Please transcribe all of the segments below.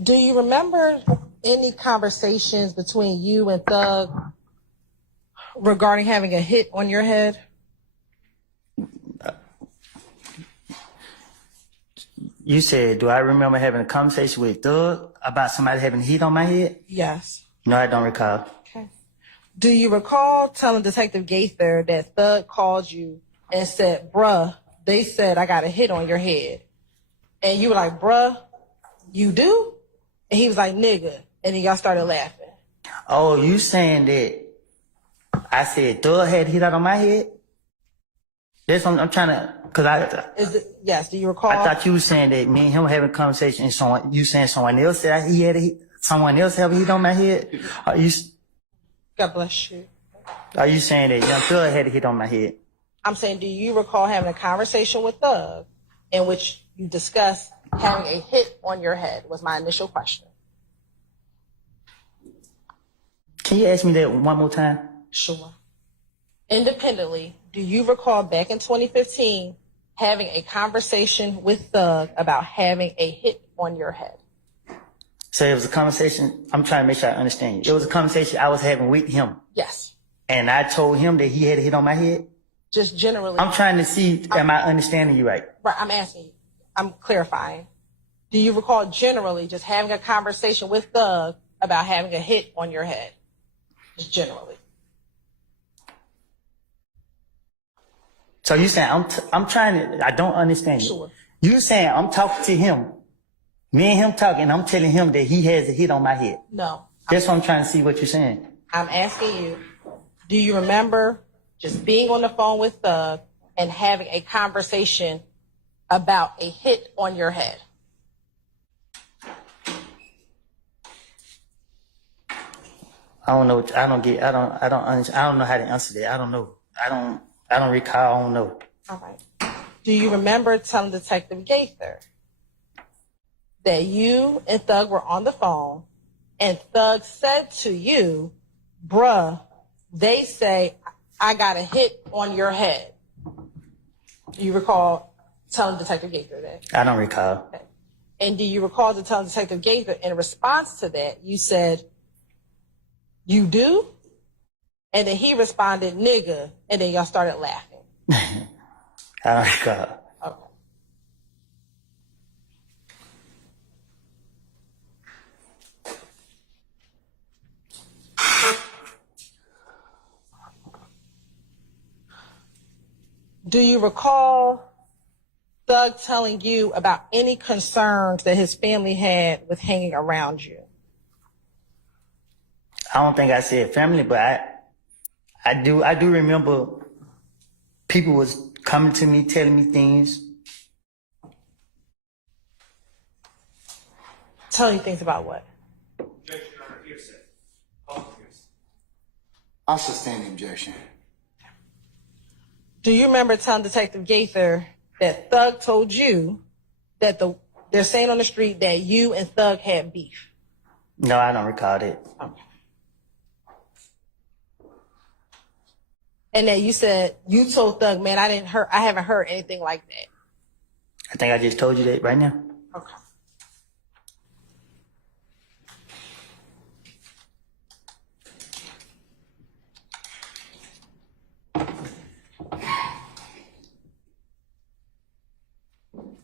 Do you remember any conversations between you and Thug regarding having a hit on your head? You said, do I remember having a conversation with Thug about somebody having heat on my head? Yes. No, I don't recall. Okay. Do you recall telling Detective Gaither that Thug called you and said, bruh, they said I got a hit on your head? And you were like, bruh, you do? And he was like, nigga. And then y'all started laughing. Oh, you saying that I said Thug had hit out on my head? That's what I'm trying to, Yes, do you recall? I thought you were saying that me and him having a conversation and you saying someone else said he had a hit, someone else have a hit on my head? God bless you. Are you saying that Young Thug had a hit on my head? I'm saying, do you recall having a conversation with Thug in which you discussed having a hit on your head, was my initial question. Can you ask me that one more time? Sure. Independently, do you recall back in 2015 having a conversation with Thug about having a hit on your head? So it was a conversation, I'm trying to make sure I understand you. It was a conversation I was having with him. Yes. And I told him that he had a hit on my head? Just generally. I'm trying to see, am I understanding you right? Right, I'm asking you. I'm clarifying. Do you recall generally just having a conversation with Thug about having a hit on your head? Just generally. So you saying, I'm trying to, I don't understand you. Sure. You saying I'm talking to him, me and him talking, I'm telling him that he has a hit on my head. No. That's what I'm trying to see what you're saying. I'm asking you, do you remember just being on the phone with Thug and having a conversation about a hit on your head? I don't know. I don't know how to answer that. I don't know. I don't recall. I don't know. All right. Do you remember telling Detective Gaither that you and Thug were on the phone and Thug said to you, bruh, they say I got a hit on your head? Do you recall telling Detective Gaither that? I don't recall. Okay. And do you recall to tell Detective Gaither in response to that, you said, you do? And then he responded, nigga, and then y'all started laughing. I don't recall. Okay. Do you recall Thug telling you about any concerns that his family had with hanging around you? I don't think I said family, but I do remember people was coming to me, telling me things. Telling you things about what? Objection, Your Honor, hearsay. All hearsay. I'll sustain the objection. Do you remember telling Detective Gaither that Thug told you that they're saying on the street that you and Thug had beef? No, I don't recall that. Okay. And that you said, you told Thug, man, I haven't heard anything like that. I think I just told you that right now. Okay.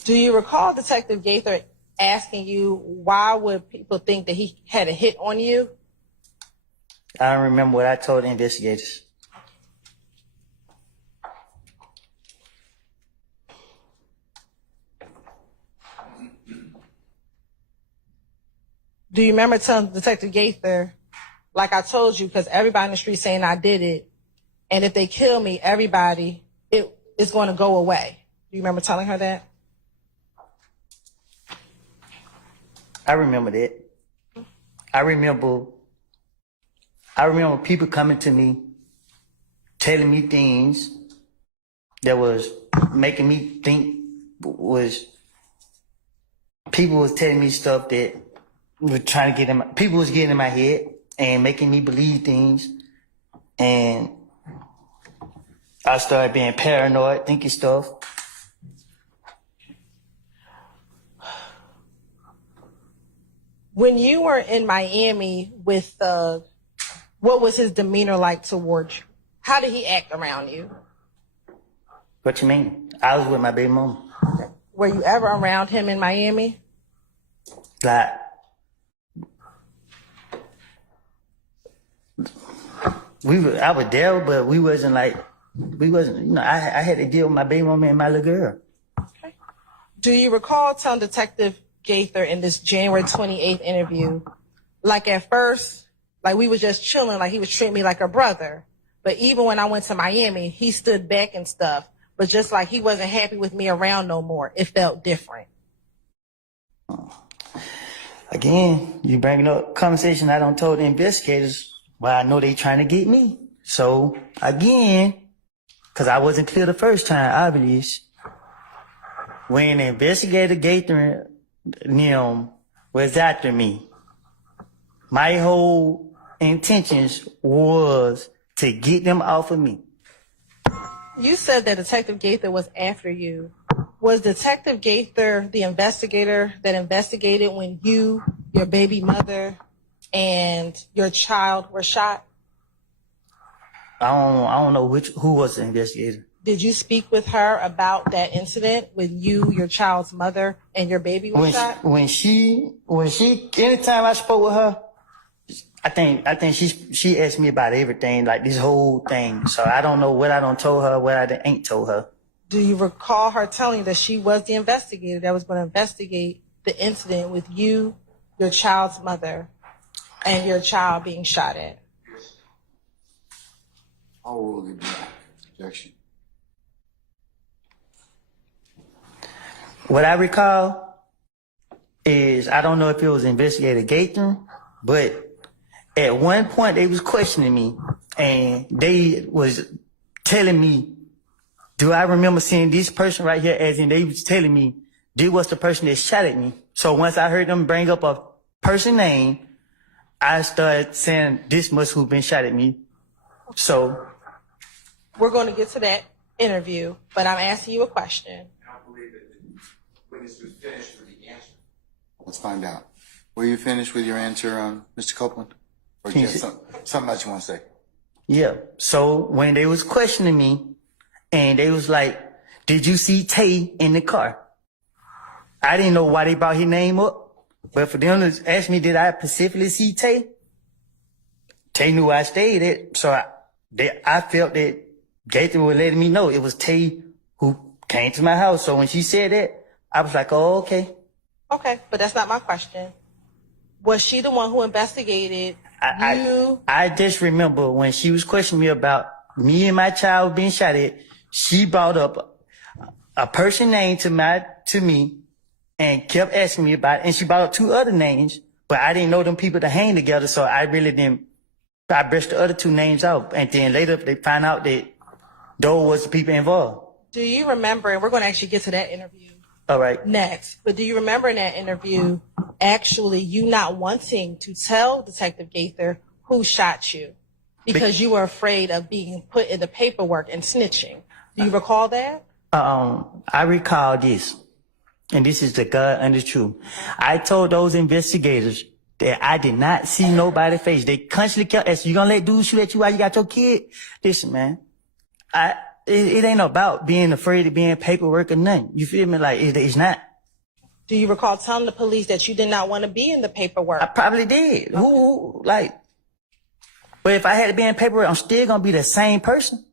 Do you recall Detective Gaither asking you why would people think that he had a hit on you? I don't remember what I told the investigators. Do you remember telling Detective Gaither, like I told you, because everybody in the street saying I did it, and if they kill me, everybody, it's going to go away. Do you remember telling her that? I remember that. I remember people coming to me, telling me things that was making me think people was telling me stuff that was trying to people was getting in my head and making me believe things. And I started being paranoid, thinking stuff. When you were in Miami with Thug, what was his demeanor like towards you? How did he act around you? What you mean? I was with my baby mama. Were you ever around him in Miami? Like, I was there, but we wasn't, I had to deal with my baby mama and my little girl. Okay. Do you recall telling Detective Gaither in this January 28th interview, like at first, like we was just chilling, like he was treating me like a brother, but even when I went to Miami, he stood back and stuff, but just like he wasn't happy with me around no more. It felt different. Again, you bringing up conversation I done told the investigators. Well, I know they trying to get me. So, again, because I wasn't clear the first time, obviously, when Investigator Gaither was after me, my whole intentions was to get them off of me. You said that Detective Gaither was after you. Was Detective Gaither the investigator that investigated when you, your baby mother, and your child were shot? I don't know who was the investigator. Did you speak with her about that incident when you, your child's mother, and your baby were shot? Anytime I spoke with her, I think she asked me about everything, like this whole thing. So I don't know what I done told her, what I ain't told her. Do you recall her telling you that she was the investigator that was going to investigate the incident with you, your child's mother, and your child being shot at? How old will he be? Objection. What I recall is, I don't know if it was Investigator Gaither, but at one point they was questioning me and they was telling me, do I remember seeing this person right here? As in, they was telling me this was the person that shot at me. So once I heard them bring up a person name, I started saying this must who've been shot at me. So we're going to get to that interview, but I'm asking you a question. I don't believe that the witness was finished with the answer. Let's find out. Were you finished with your answer, Mr. Copeland? Or just something else you want to say? Yeah. So when they was questioning me, and they was like, did you see Tay in the car? I didn't know why they brought his name up, but for them to ask me, did I specifically see Tay? Tay knew I stayed at, so I felt that Gaither was letting me know it was Tay who came to my house. So when she said that, I was like, oh, okay. Okay, but that's not my question. Was she the one who investigated you? I just remember when she was questioning me about me and my child being shot at, she brought up a person name to me and kept asking me about it. And she brought up two other names, but I didn't know them people to hang together. So I really didn't, I brushed the other two names out. And then later they found out that those was the people involved. Do you remember, and we're going to actually get to that interview All right. next, but do you remember in that interview actually you not wanting to tell Detective Gaither who shot you because you were afraid of being put in the paperwork and snitching? Do you recall that? I recall this, and this is the God honest truth. I told those investigators that I did not see nobody's face. They constantly kept asking, you gonna let dudes shoot at you while you got your kid? Listen, man, it ain't about being afraid of being paperwork or nothing. You feel me? Like, it's not. Do you recall telling the police that you did not want to be in the paperwork? I probably did. But if I had to be in paperwork, I'm still gonna be the same person.